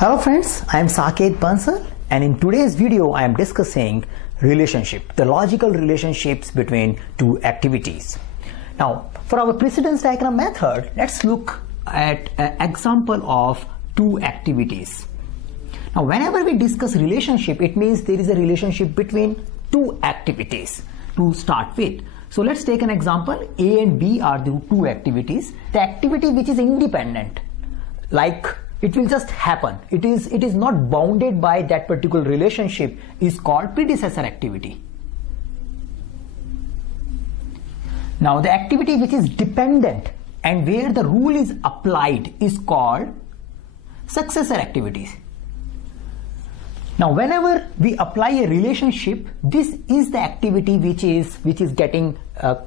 Hello friends, I am Saket Bansal, and in today's video I am discussing relationship, the logical relationships between two activities. Now for our precedence diagram method, let's look at an example of two activities. Now whenever we discuss relationship, it means there is a relationship between two activities to start with. So let's take an example. A and B are the two activities. The activity which is independent, like it will just happen, it is not bounded by that particular relationship, is called predecessor activity. Now the activity which is dependent and where the rule is applied is called successor activities. Now whenever we apply a relationship, this is the activity which is getting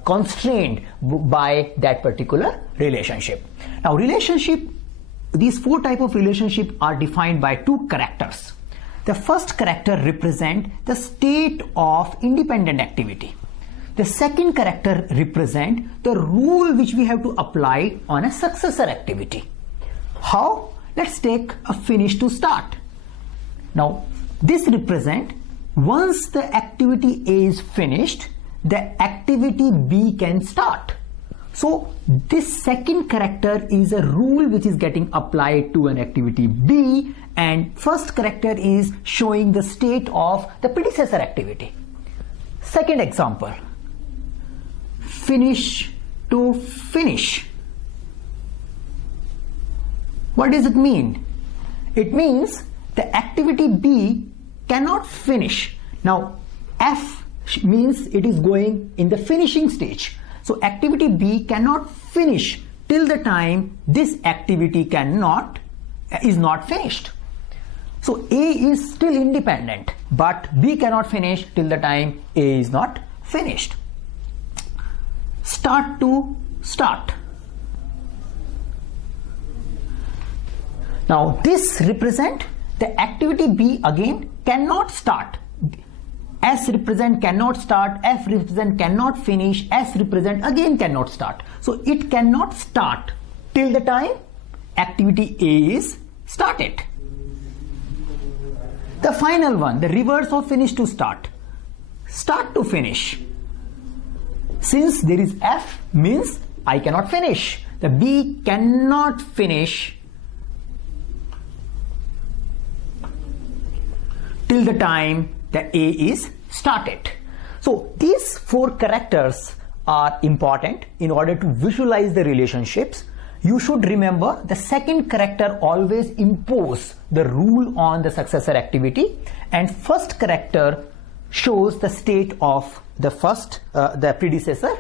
constrained by that particular relationship. Now these four types of relationship are defined by two characters. The first character represents the state of independent activity. The second character represents the rule which we have to apply on a successor activity. How? Let's take a finish to start. Now this represents once the activity A is finished, the activity B can start. So this second character is a rule which is getting applied to an activity B, and first character is showing the state of the predecessor activity. Second example, finish to finish. What does it mean? It means the activity B cannot finish. Now F means it is going in the finishing stage. So activity B cannot finish till the time this activity is not finished. So A is still independent, but B cannot finish till the time A is not finished. Start to start. Now this represents the activity B again cannot start. S represent cannot start, F represent cannot finish, S represent again cannot start. So it cannot start till the time activity A is started. The final one, the reverse of finish to start. Start to finish. Since there is F, means I cannot finish. The B cannot finish till the time the A is started. So these four characters are important in order to visualize the relationships. You should remember the second character always impose the rule on the successor activity, and first character shows the state of the predecessor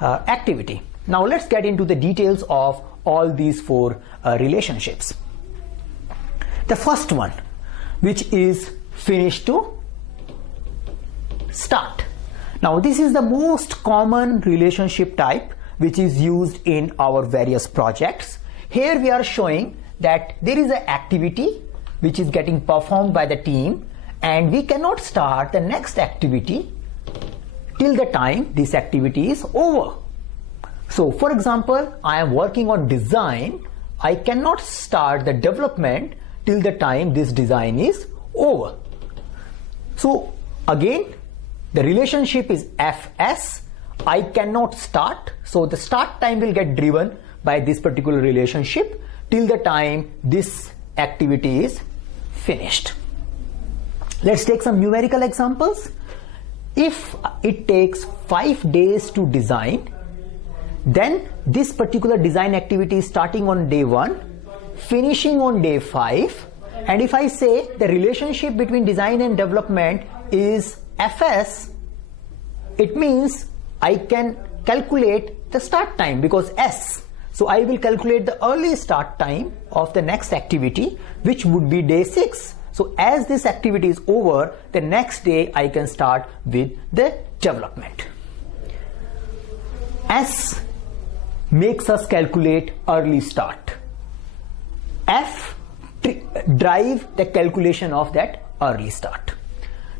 activity. Now let's get into the details of all these four relationships. The first one, which is finish to start. Now this is the most common relationship type which is used in our various projects. Here we are showing that there is an activity which is getting performed by the team, and we cannot start the next activity till the time this activity is over. So for example, I am working on design. I cannot start the development till the time this design is over. So again, the relationship is Fs. I cannot start, so the start time will get driven by this particular relationship till the time this activity is finished. Let's take some numerical examples. If it takes 5 days to design, then this particular design activity is starting on day 1, finishing on day 5. And if I say the relationship between design and development is Fs, it means I can calculate the start time because S. So I will calculate the early start time of the next activity, which would be day 6. So as this activity is over, the next day I can start with the development. S makes us calculate early start. F drive the calculation of that early start.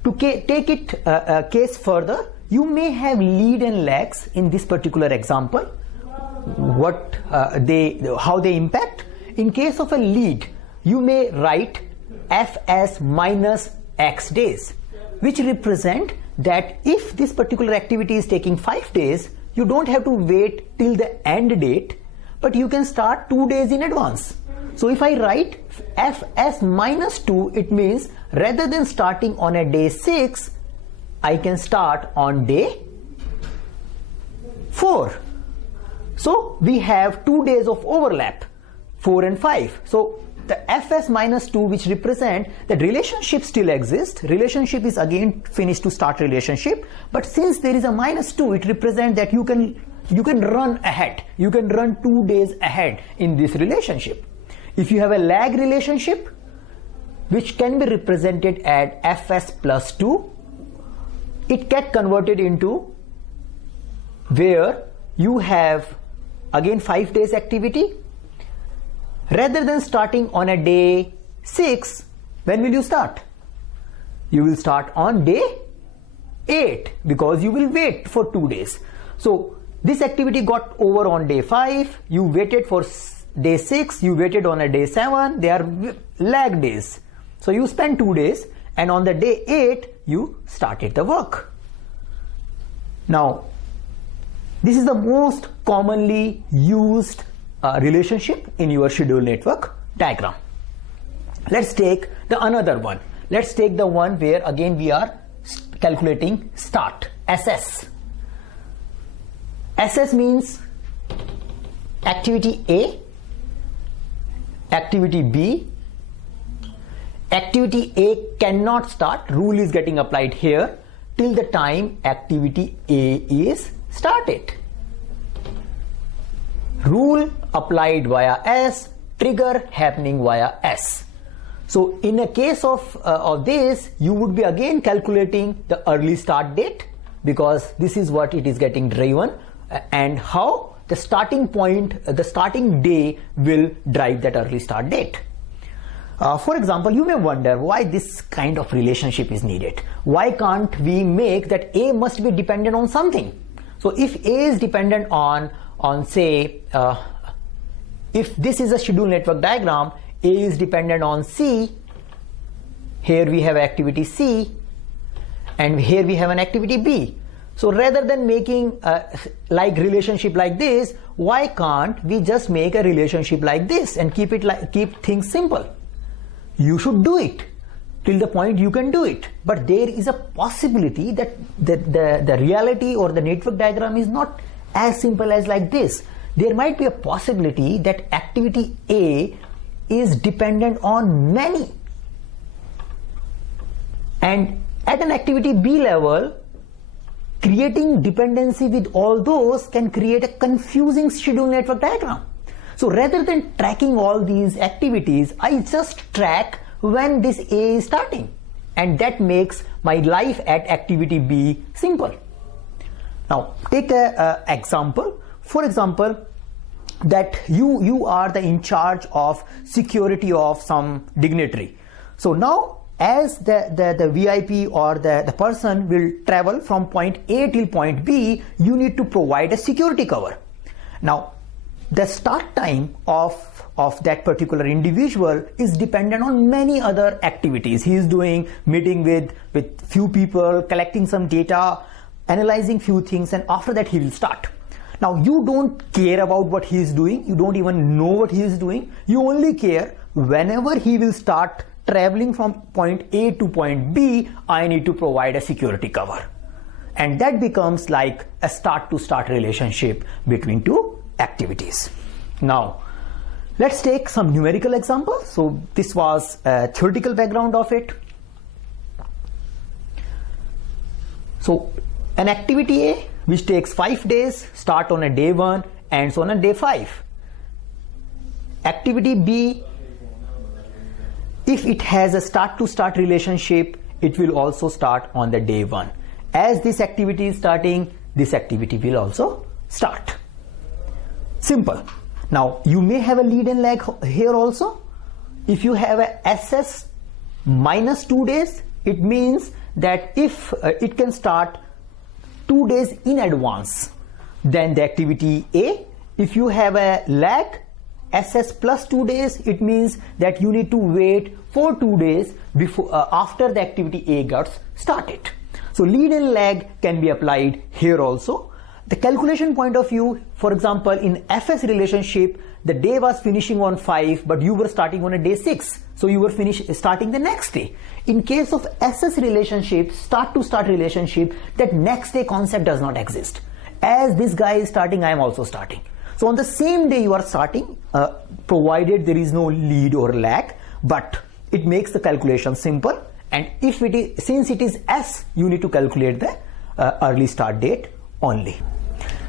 To take it a case further, you may have lead and lags in this particular example. How they impact? In case of a lead, you may write fs minus x days, which represent that if this particular activity is taking 5 days, you don't have to wait till the end date, but you can start 2 days in advance. So if I write fs minus 2, it means rather than starting on a day 6, I can start on day 4. So we have 2 days of overlap, 4 and 5. So the fs minus 2, which represent that relationship still exists. Relationship is again finished to start relationship, but since there is a minus 2, it represents that you can run ahead. You can run 2 days ahead in this relationship. If you have a lag relationship, which can be represented at fs plus 2, it gets converted into where you have again 5 days activity. Rather than starting on a day 6, when will you start? You will start on day 8 because you will wait for 2 days. So this activity got over on day 5, you waited for day 6, you waited on a day 7, they are lag days. So you spend 2 days, and on the day 8 you started the work. Now this is the most commonly used relationship in your schedule network diagram. Let's take the another one. Let's take the one where again we are calculating start, SS. SS means activity A, activity B. Activity A cannot start, rule is getting applied here, till the time activity A is started. Rule applied via S, trigger happening via S. So in a case of this, you would be again calculating the early start date, because this is what it is getting driven, and how the starting point, the starting day will drive that early start date. For example, you may wonder why this kind of relationship is needed. Why can't we make that A must be dependent on something? So if A is dependent on say, if this is a schedule network diagram, A is dependent on C, here we have activity C, and here we have an activity B. So rather than making like relationship like this, why can't we just make a relationship like this and keep things simple? You should do it till the point you can do it, but there is a possibility that the reality or the network diagram is not as simple as like this. There might be a possibility that activity A is dependent on many, and at an activity B level, creating dependency with all those can create a confusing schedule network diagram. So rather than tracking all these activities, I just track when this A is starting, and that makes my life at activity B simple. Now take an example. For example, that you are the in charge of security of some dignitary. So now as the VIP or the person will travel from point A till point B, you need to provide a security cover. Now the start time of that particular individual is dependent on many other activities. He is doing meeting with few people, collecting some data, analyzing few things, and after that he will start. Now you don't care about what he is doing, you don't even know what he is doing, you only care whenever he will start traveling from point A to point B, I need to provide a security cover. And that becomes like a start to start relationship between two activities. Now let's take some numerical examples. So this was a theoretical background of it. So an activity A which takes 5 days, start on a day 1, ends on a day 5. Activity B, if it has a start to start relationship, it will also start on the day 1. As this activity is starting, this activity will also start. Simple. Now you may have a lead and lag here also. If you have a SS minus 2 days, it means that if it can start 2 days in advance than the activity A. If you have a lag, SS plus 2 days, it means that you need to wait for 2 days before after the activity A gets started. So lead and lag can be applied here also. The calculation point of view, for example, in FS relationship, the day was finishing on 5, but you were starting on a day 6. So you were starting the next day. In case of SS relationship, start to start relationship, that next day concept does not exist. As this guy is starting, I am also starting. So on the same day you are starting, provided there is no lead or lag, but it makes the calculation simple. And if it is, since it is S, you need to calculate the early start date only.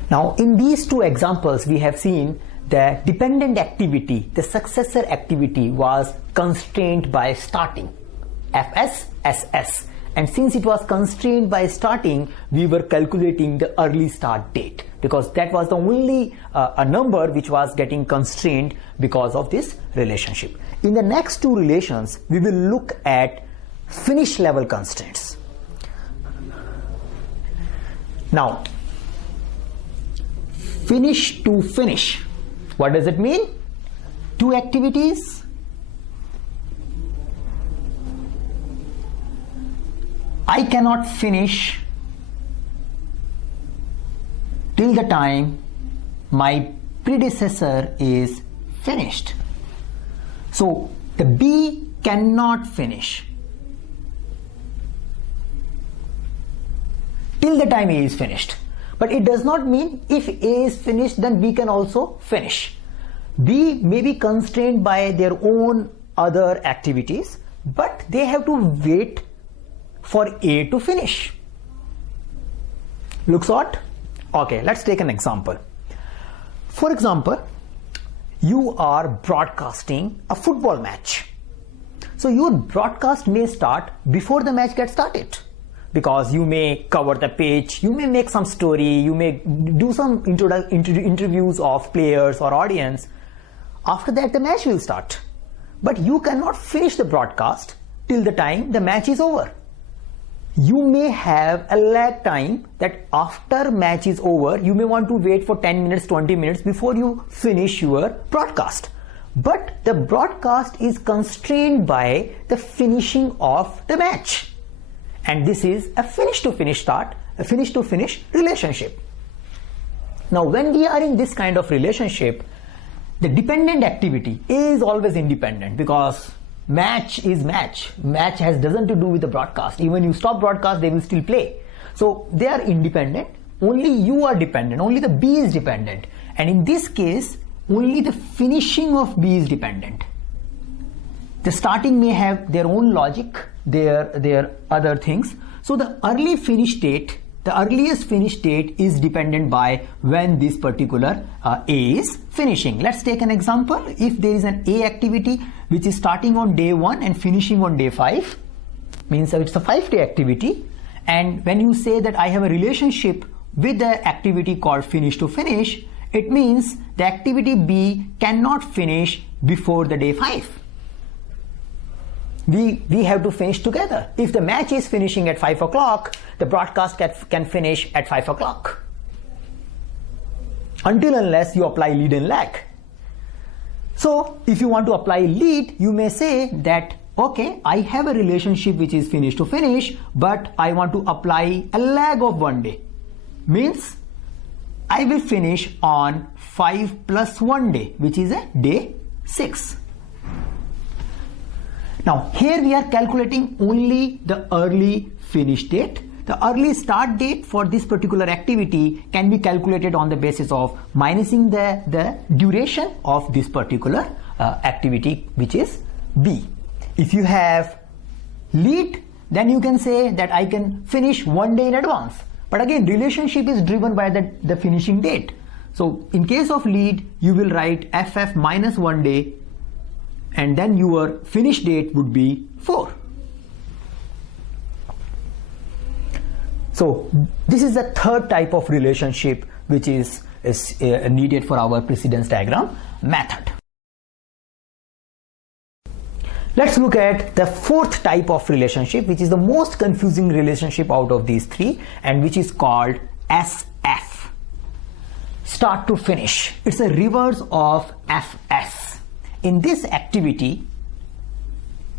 Now in these two examples, we have seen the dependent activity, the successor activity was constrained by starting, FS, SS. And since it was constrained by starting, we were calculating the early start date because that was the only a number which was getting constrained because of this relationship. In the next two relations, we will look at finish level constraints. Now, finish to finish. What does it mean? Two activities. I cannot finish till the time my predecessor is finished. So the B cannot finish till the time A is finished. But it does not mean if A is finished, then B can also finish. B may be constrained by their own other activities, but they have to wait for A to finish. Looks odd? Okay, let's take an example. For example, you are broadcasting a football match. So your broadcast may start before the match gets started, because you may cover the pitch, you may make some story, you may do some interviews of players or audience. After that, the match will start. But you cannot finish the broadcast till the time the match is over. You may have a lag time that after match is over, you may want to wait for 10 minutes, 20 minutes before you finish your broadcast. But the broadcast is constrained by the finishing of the match. And this is a finish to finish start, a finish to finish relationship. Now when we are in this kind of relationship, the dependent activity is always independent because match is match. Match doesn't to do with the broadcast. Even you stop broadcast, they will still play. So they are independent. Only you are dependent. Only the B is dependent. And in this case, only the finishing of B is dependent. The starting may have their own logic, their other things. So the early finish date, the earliest finish date is dependent by when this particular A is finishing. Let's take an example. If there is an A activity which is starting on day 1 and finishing on day 5, means that it's a 5-day activity. And when you say that I have a relationship with the activity called finish to finish, it means the activity B cannot finish before the day 5. We have to finish together. If the match is finishing at 5 o'clock, the broadcast can finish at 5 o'clock. Until unless you apply lead and lag. So if you want to apply lead, you may say that, okay, I have a relationship which is finish to finish, but I want to apply a lag of 1 day. Means I will finish on 5 plus 1 day, which is a day 6. Now here we are calculating only the early finish date. The early start date for this particular activity can be calculated on the basis of minusing the duration of this particular activity, which is B. If you have lead, then you can say that I can finish 1 day in advance. But again, relationship is driven by the finishing date. So in case of lead, you will write FF minus 1 day, and then your finish date would be 4. So this is the third type of relationship which is needed for our precedence diagram method. Let's look at the fourth type of relationship, which is the most confusing relationship out of these three, and which is called SF. start to finish. It's a reverse of FS. In this activity,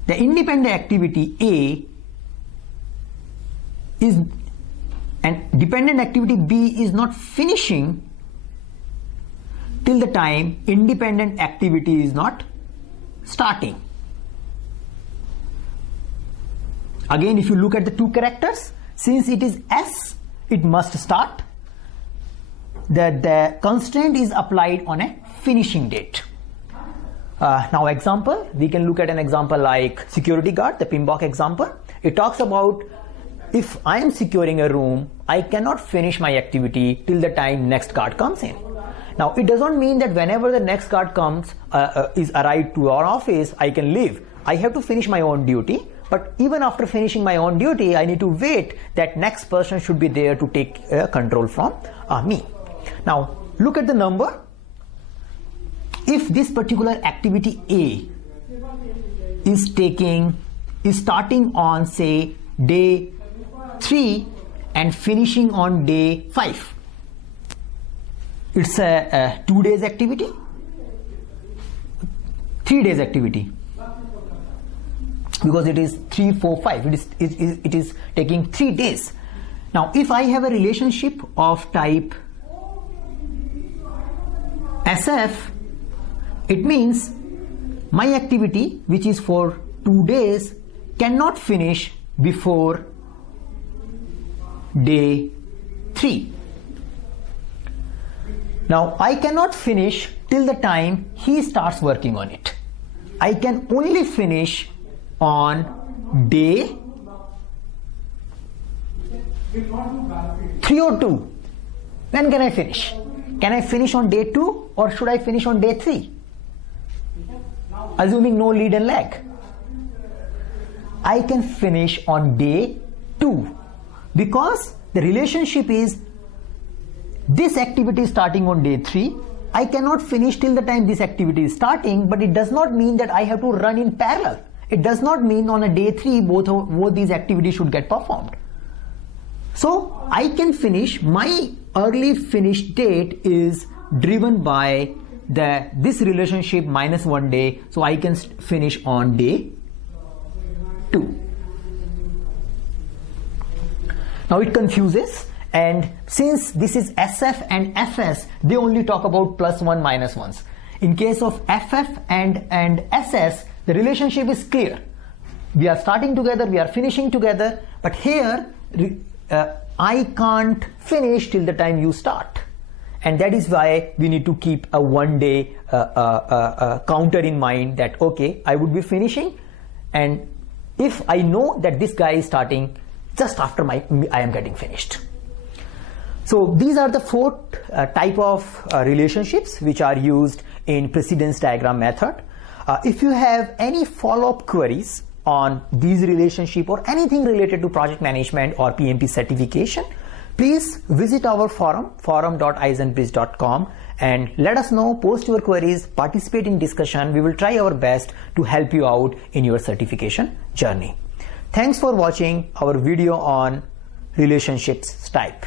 the independent activity A is, and dependent activity B is not finishing till the time independent activity is not starting. Again, if you look at the two characters, since it is S, it must start. The constraint is applied on a finishing date. Now example, we can look at an example like security guard, the PMBOK example. It talks about if I am securing a room, I cannot finish my activity till the time next guard comes in. Now it does not mean that whenever the next guard comes, is arrived to our office, I can leave. I have to finish my own duty. But even after finishing my own duty, I need to wait that next person should be there to take control from me. Now look at the number. If this particular activity A is starting on say day 3 and finishing on day 5, it's a 2 days activity, 3 days activity, because it is 3, 4, 5. It is taking 3 days. Now if I have a relationship of type SF, it means my activity, which is for 2 days, cannot finish before day 3. Now I cannot finish till the time he starts working on it. I can only finish on day 302. When can I finish? Can I finish on day 2 or should I finish on day 3? Assuming no lead and lag. I can finish on day 2 because the relationship is this activity is starting on day 3. I cannot finish till the time this activity is starting, but it does not mean that I have to run in parallel. It does not mean on a day 3 both these activities should get performed. So I can finish, my early finish date is driven by this relationship minus 1 day, so I can finish on day 2. Now it confuses, and since this is SF and FS, they only talk about +1 -1s. In case of FF and SS, the relationship is clear. We are starting together, we are finishing together, but here I can't finish till the time you start. And that is why we need to keep a 1 day counter in mind that, okay, I would be finishing, and if I know that this guy is starting just after I am getting finished. So these are the 4 type of relationships which are used in precedence diagram method. If you have any follow-up queries on these relationships or anything related to project management or PMP certification, please visit our forum.izenbridge.com, and let us know, post your queries, participate in discussion. We will try our best to help you out in your certification journey. Thanks for watching our video on relationships type.